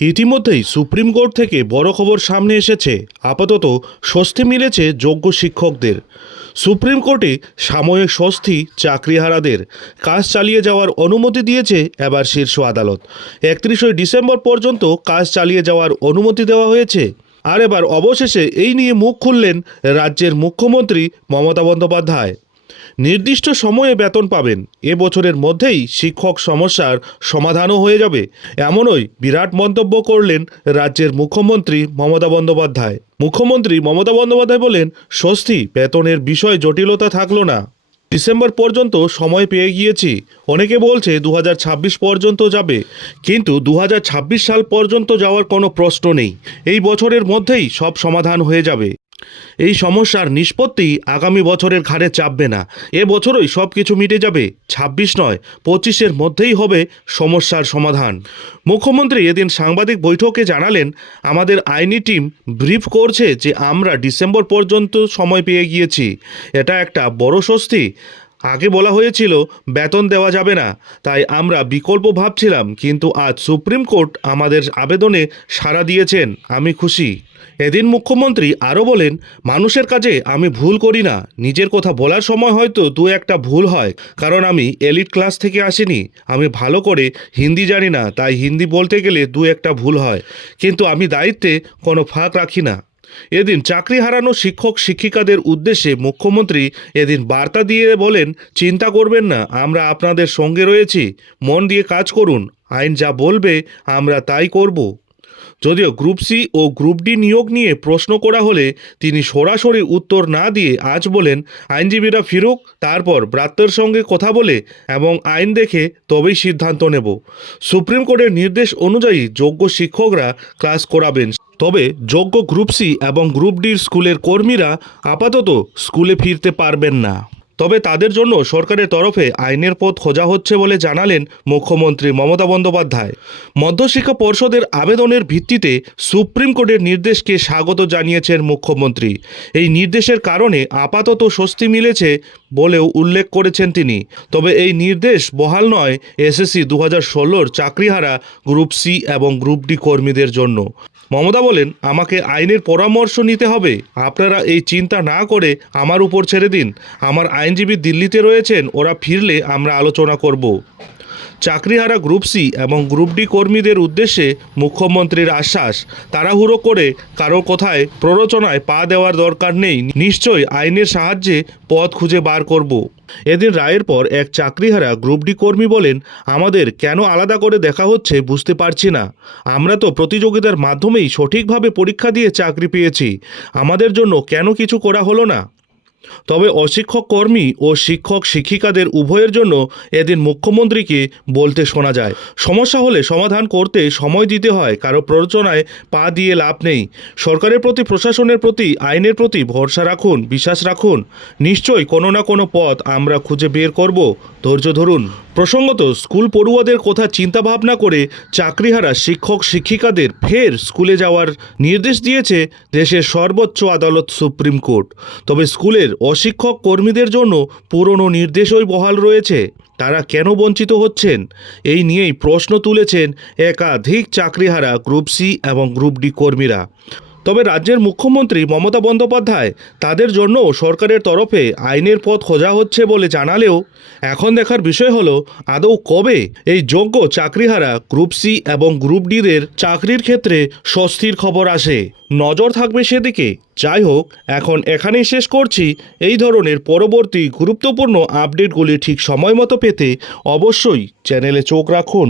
ইতিমধ্যেই supreme court থেকে বড় খবর সামনে এসেছে। আপাতত স্বস্তি মিলেছে যোগ্য শিক্ষকদের। সুপ্রিম কোর্টে সাময়িক স্বস্তি চাকরিহারাদের। কাজ চালিয়ে যাওয়ার অনুমতি দিয়েছে এবার শীর্ষ আদালত। একত্রিশে ডিসেম্বর পর্যন্ত কাজ চালিয়ে যাওয়ার অনুমতি দেওয়া হয়েছে। আর এবার অবশেষে এই নিয়ে মুখ খুললেন রাজ্যের মুখ্যমন্ত্রী মমতা বন্দ্যোপাধ্যায়। নির্দিষ্ট সময়ে বেতন পাবেন। এ বছরের মধ্যেই শিক্ষক সমস্যার সমাধানও হয়ে যাবে। এমনই বিরাট মন্তব্য করলেন রাজ্যের মুখ্যমন্ত্রী মমতা বন্দ্যোপাধ্যায়। মুখ্যমন্ত্রী মমতা বন্দ্যোপাধ্যায় বলেন, স্বস্তি, বেতনের বিষয় জটিলতা থাকল না। ডিসেম্বর পর্যন্ত সময় পেয়ে গিয়েছি। অনেকে বলছে দু হাজার ছাব্বিশ পর্যন্ত যাবে। কিন্তু দু হাজার ছাব্বিশ সাল পর্যন্ত যাওয়ার কোনো প্রশ্ন নেই। এই বছরের মধ্যেই সব সমাধান হয়ে যাবে। এই সমস্যার নিষ্পত্তি আগামী বছরের ঘাড়ে চাপবে না। এ বছরই সব কিছু মিটে যাবে। ছাব্বিশ নয়, পঁচিশের মধ্যেই হবে সমস্যার সমাধান। মুখ্যমন্ত্রী এদিন সাংবাদিক বৈঠকে জানালেন, আমাদের আইনি টিম ব্রিফ করছে যে আমরা ডিসেম্বর পর্যন্ত সময় পেয়ে গিয়েছি। এটা একটা বড় স্বস্তি। আগে বলা হয়েছিল, বেতন দেওয়া যাবে না। তাই আমরা বিকল্প ভাবছিলাম, কিন্তু আজ সুপ্রিম কোর্ট আমাদের আবেদনে সাড়া দিয়েছেন। আমি খুশি। এদিন মুখ্যমন্ত্রী আরও বলেন, মানুষের কাজে আমি ভুল করি না। নিজের কথা বলার সময় হয়তো দু একটা ভুল হয়, কারণ আমি এলিট ক্লাস থেকে আসিনি। আমি ভালো করে হিন্দি জানি না, তাই হিন্দি বলতে গেলে দু একটা ভুল হয়। কিন্তু আমি দায়িত্বে কোনো ফাঁক রাখি না। এদিন চাকরি হারানো শিক্ষক শিক্ষিকাদের উদ্দেশ্যে মুখ্যমন্ত্রী এদিন বার্তা দিয়ে বলেন, চিন্তা করবেন না, আমরা আপনাদের সঙ্গে রয়েছি। মন দিয়ে কাজ করুন। আইন যা বলবে, আমরা তাই করব। যদিও গ্রুপ সি ও গ্রুপ ডি নিয়োগ নিয়ে প্রশ্ন করা হলে তিনি সরাসরি উত্তর না দিয়ে আজ বলেন, আইনজীবীরা ফিরুক, তারপর ব্রাত্যের সঙ্গে কথা বলে এবং আইন দেখে তবেই সিদ্ধান্ত নেব। সুপ্রিম কোর্টের নির্দেশ অনুযায়ী যোগ্য শিক্ষকরা ক্লাস করাবেন। তবে যোগ্য গ্রুপ সি এবং গ্রুপ ডির স্কুলের কর্মীরা আপাতত স্কুলে ফিরতে পারবেন না। তবে তাদের জন্য সরকারের তরফে আইনের পথ খোঁজা হচ্ছে বলে জানালেন মুখ্যমন্ত্রী মমতা বন্দ্যোপাধ্যায়। মধ্যশিক্ষা পর্ষদের আবেদনের ভিত্তিতে সুপ্রিম কোর্টের নির্দেশকে স্বাগত জানিয়েছেন মুখ্যমন্ত্রী। এই নির্দেশের কারণে আপাতত স্বস্তি মিলেছে বলেও উল্লেখ করেছেন তিনি। তবে এই নির্দেশ বহাল নয় এসএসসি দু হাজার ষোলোর চাকরিহারা গ্রুপ সি এবং গ্রুপ ডি কর্মীদের জন্য। মমতা বলেন, আমাকে আইনের পরামর্শ নিতে হবে। আপনারা এই চিন্তা না করে আমার উপর ছেড়ে দিন। আমার আইনজীবী দিল্লিতে রয়েছেন, ওরা ফিরলে আমরা আলোচনা করব। চাকরিহারা গ্রুপ সি এবং গ্রুপ ডি কর্মীদের উদ্দেশ্যে মুখ্যমন্ত্রীর আশ্বাস। তাড়াহুড়ো করে কারও কোথায় প্ররোচনায় পা দেওয়ার দরকার নেই। নিশ্চয়ই আইনের সাহায্যে পথ খুঁজে বার করব। এদিন রায়ের পর এক চাকরিহারা গ্রুপ ডি কর্মী বলেন, আমাদের কেন আলাদা করে দেখা হচ্ছে বুঝতে পারছি না। আমরা তো প্রতিযোগিতার মাধ্যমেই সঠিকভাবে পরীক্ষা দিয়ে চাকরি পেয়েছি। আমাদের জন্য কেন কিছু করা হলো না? তবে অশিক্ষক কর্মী ও শিক্ষক শিক্ষিকাদের উভয়ের জন্য এদিন মুখ্যমন্ত্রীকে বলতে শোনা যায়। সমস্যা হলে সমাধান করতে সময় দিতে হয়, কারও প্ররোচনায় পা দিয়ে লাভ নেই। সরকারের প্রতি, প্রশাসনের প্রতি, আইনের প্রতি ভরসা রাখুন, বিশ্বাস রাখুন। নিশ্চয়ই কোনো না কোনো পথ আমরা খুঁজে বের করব। ধৈর্য ধরুন। প্রসঙ্গত, স্কুল পড়ুয়াদের কথা চিন্তা ভাবনা করে চাকরিহারা শিক্ষক শিক্ষিকাদের ফের স্কুলে যাওয়ার নির্দেশ দিয়েছে দেশের সর্বোচ্চ আদালত সুপ্রিম কোর্ট। তবে স্কুলের অশিক্ষক কর্মীদের জন্য পুরনো নির্দেশই বহাল রয়েছে। তারা কেন বঞ্চিত হচ্ছেন? এই নিয়েই প্রশ্ন তুলেছেন একাধিক চাকরিহারা গ্রুপ সি এবং গ্রুপ ডি কর্মীরা। তবে রাজ্যের মুখ্যমন্ত্রী মমতা বন্দ্যোপাধ্যায় তাদের জন্য সরকারের তরফে আইনের পথ খোঁজা হচ্ছে বলে জানালেও এখন দেখার বিষয় হলো, আদৌ কবে এই যোগ্য চাকরিহারা গ্রুপ সি এবং গ্রুপ ডিদের চাকরির ক্ষেত্রে স্বস্তির খবর আসে? নজর থাকবে সেদিকে। যাই হোক, এখন এখানেই শেষ করছি। এই ধরনের পরবর্তী গুরুত্বপূর্ণ আপডেটগুলি ঠিক সময় মতো পেতে অবশ্যই চ্যানেলে চোখ রাখুন।